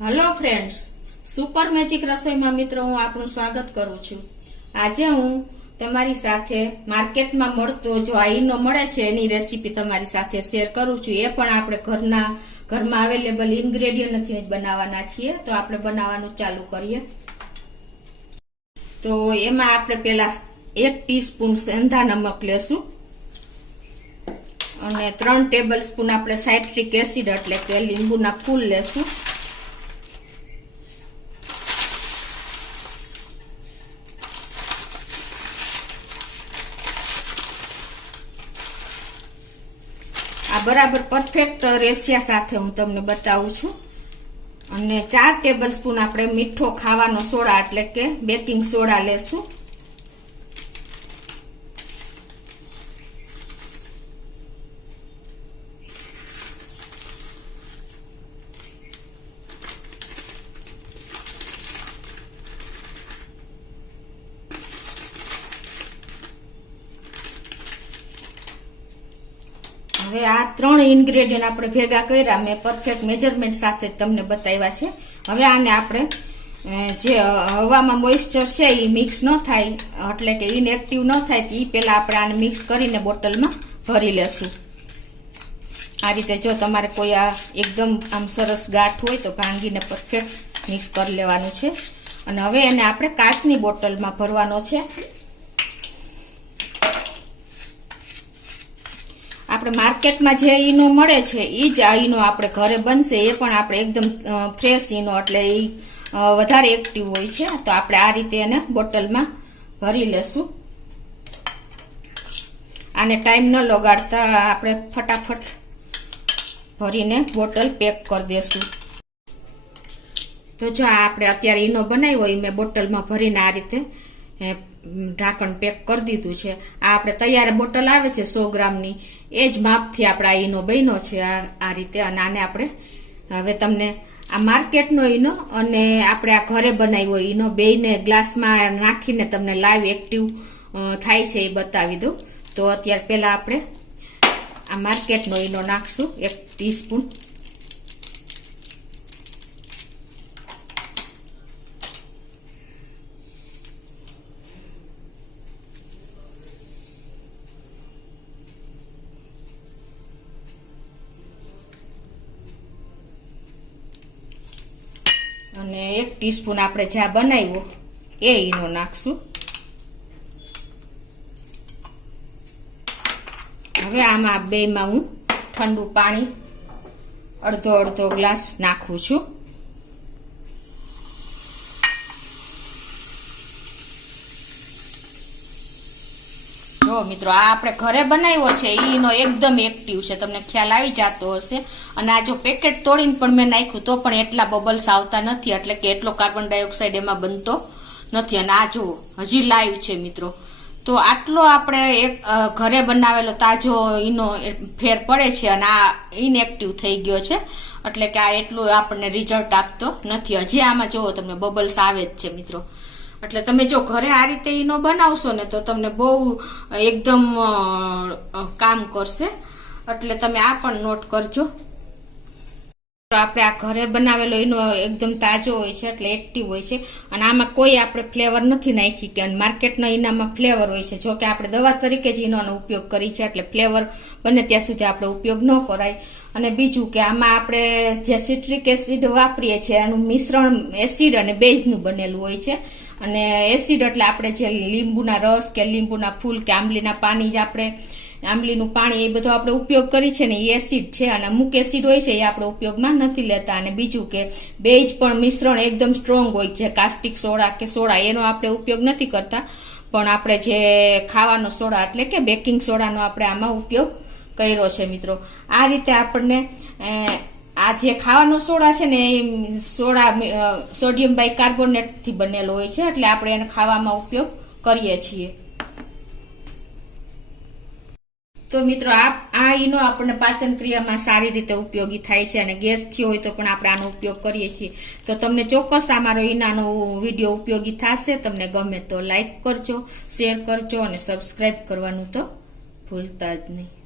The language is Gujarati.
હેલો ફ્રેન્ડ્સ, સુપર મેજિક રસોઈમાં મિત્રો હું આપનું સ્વાગત કરું છું। આજે હું તમારી સાથે માર્કેટમાં મળતો જો આ ઈનો મળે છે એની રેસીપી તમારી સાથે શેર કરું છું। એ પણ આપણે ઘરમાં અવેલેબલ ઇન્ગ્રેડિયન્ટથી જ બનાવવાના છીએ। તો આપણે બનાવવાનું ચાલુ કરીએ। તો એમાં આપણે પહેલા 1 ટીસ્પૂન સેંધા નમક લેશું અને 3 ટેબલસ્પૂન આપણે સાઇટ્રિક એસિડ એટલે કે લીંબુના ફૂલ લેશું। આ બરાબર પરફેક્ટ રેશિયા સાથે હું તમને બતાવું છું। અને 4 ટેબલસ્પૂન આપણે મીઠો ખાવાનો સોડા એટલે કે બેકિંગ સોડા લેશું। હવે આ 3 ઇન્ગ્રેડિયન્ટ આપણે ભેગા કર્યા, મેં પરફેક્ટ મેજરમેન્ટ સાથે તમને બતાવ્યા છે। હવે આને આપણે જે હવામાં મોઇસ્ચર છે એ મિક્સ ન થાય એટલે કે ઇનએક્ટિવ ન થાય એ પહેલા આપણે આને મિક્સ કરીને બોટલમાં ભરી લેશું। આ રીતે જો તમારે કોઈ આ એકદમ આમ સરસ ગાંઠ હોય તો ભાંગીને પરફેક્ટ મિક્સ કરી લેવાનું છે। અને હવે એને આપણે કાચની બોટલમાં ભરવાનો છે। આપણે માર્કેટમાં જે ઈનો મળે છે એ જ આ ઈનો આપણે ઘરે બનશે, એ પણ આપણે એકદમ ફ્રેશ ઈનો એટલે એ વધારે એક્ટિવ હોય છે। તો આપણે આ રીતે એને બોટલમાં ભરી લેશું। આને ટાઈમ ન લગાડતા આપણે ફટાફટ ભરીને બોટલ પેક કરી દેશું। તો જો આપણે અત્યારે ઈનો બનાવ્યો એ મેં બોટલમાં ભરીને આ રીતે ઢાંકણ પેક કરી દીધું છે। આ આપણે તૈયાર બોટલ આવે છે 100 ગ્રામની, એ જ માપથી આપણે આ ઈનો બન્યો છે આ રીતે। અને આને આપણે હવે તમને આ માર્કેટનો ઈનો અને આપણે આ ઘરે બનાવ્યો ઈનો બેયને ગ્લાસમાં નાખીને તમને લાઈવ એક્ટિવ થાય છે એ બતાવી દઉં। તો અત્યારે પહેલા આપણે આ માર્કેટનો ઈનો નાખશું 1 ટીસ્પૂન। અને 1 ટીસ્પૂન આપણે જ્યાં બનાવ્યો એ ઈનો નાખશું। હવે આમાં બેમાં હું ઠંડુ પાણી અડધો ગ્લાસ નાખું છું। જો મિત્રો, આ આપણે ઘરે બનાવ્યો છે ઈનો એકદમ એક્ટિવ છે, તમને ખ્યાલ આવી જતો હશે। અને આ જો પેકેટ તોડીને પણ મેં નાખ્યું તો પણ એટલા બબલ્સ આવતા નથી, એટલે કે એટલો કાર્બન ડાયોક્સાઇડ એમાં બનતો નથી। અને આ જો હજી લાઈવ છે મિત્રો। તો આટલો આપણે એક ઘરે બનાવેલો તાજો ઈનો ફેર પડે છે અને આ ઇનએક્ટિવ થઈ ગયો છે, એટલે કે આ એટલું આપણને રિઝલ્ટ આપતો નથી। હજી આમાં જો તમને બબલ્સ આવે જ છે મિત્રો। એટલે તમે જો ઘરે આ રીતે ઈનો બનાવશો ને તો તમને બહુ એકદમ કામ કરશે, એટલે તમે આ પણ નોટ કરજો। તો આપણે આ ઘરે બનાવેલો ઈનો એકદમ તાજો હોય છે એટલે એક્ટિવ હોય છે, અને આમાં કોઈ આપણે ફ્લેવર નથી નાખી કે માર્કેટના ઈનામાં ફ્લેવર હોય છે। જો કે આપણે દવા તરીકે જ ઈનોનો ઉપયોગ કરી છે એટલે ફ્લેવર બને ત્યાં સુધી આપણે ઉપયોગ ન કરાય। અને બીજું કે આમાં આપણે જે સિટ્રિક એસિડ વાપરીએ છીએ એનું મિશ્રણ એસિડ અને બેઝનું બનેલું હોય છે। અને એસિડ એટલે આપણે જે લીંબુના રસ કે લીંબુના ફૂલ કે આંબલીના પાણી જ આપણે આંબલીનું પાણી એ બધો આપણે ઉપયોગ કરી છે ને એ એસિડ છે, અને અમુક એસિડ હોય છે એ આપણે ઉપયોગમાં નથી લેતા। અને બીજું કે બેઝ પણ મિશ્રણ એકદમ સ્ટ્રોંગ હોય છે, કાસ્ટિક સોડા કે સોડા એનો આપણે ઉપયોગ નથી કરતા, પણ આપણે જે ખાવાનો સોડા એટલે કે બેકિંગ સોડાનો આપણે આમાં ઉપયોગ કર્યો છે મિત્રો। આ રીતે આપણને આ જે ખાવાનો સોડા છે ને એ સોડા સોડિયમ બાયકાર્બોનેટ થી બનેલો હોય છે, એટલે આપણે એને ખાવામાં ઉપયોગ કરીએ છીએ। તો મિત્રો આ ઈનો આપણને પાચન ક્રિયામાં સારી રીતે ઉપયોગી થાય છે, અને ગેસ થયો હોય તો પણ આપણે આનો ઉપયોગ કરીએ છીએ। તો તમને ચોક્કસ અમારો ઈનાનો વિડીયો ઉપયોગી થશે। તમને ગમે તો લાઈક કરજો, શેર કરજો અને સબસ્ક્રાઇબ કરવાનું તો ભૂલતા જ નહીં।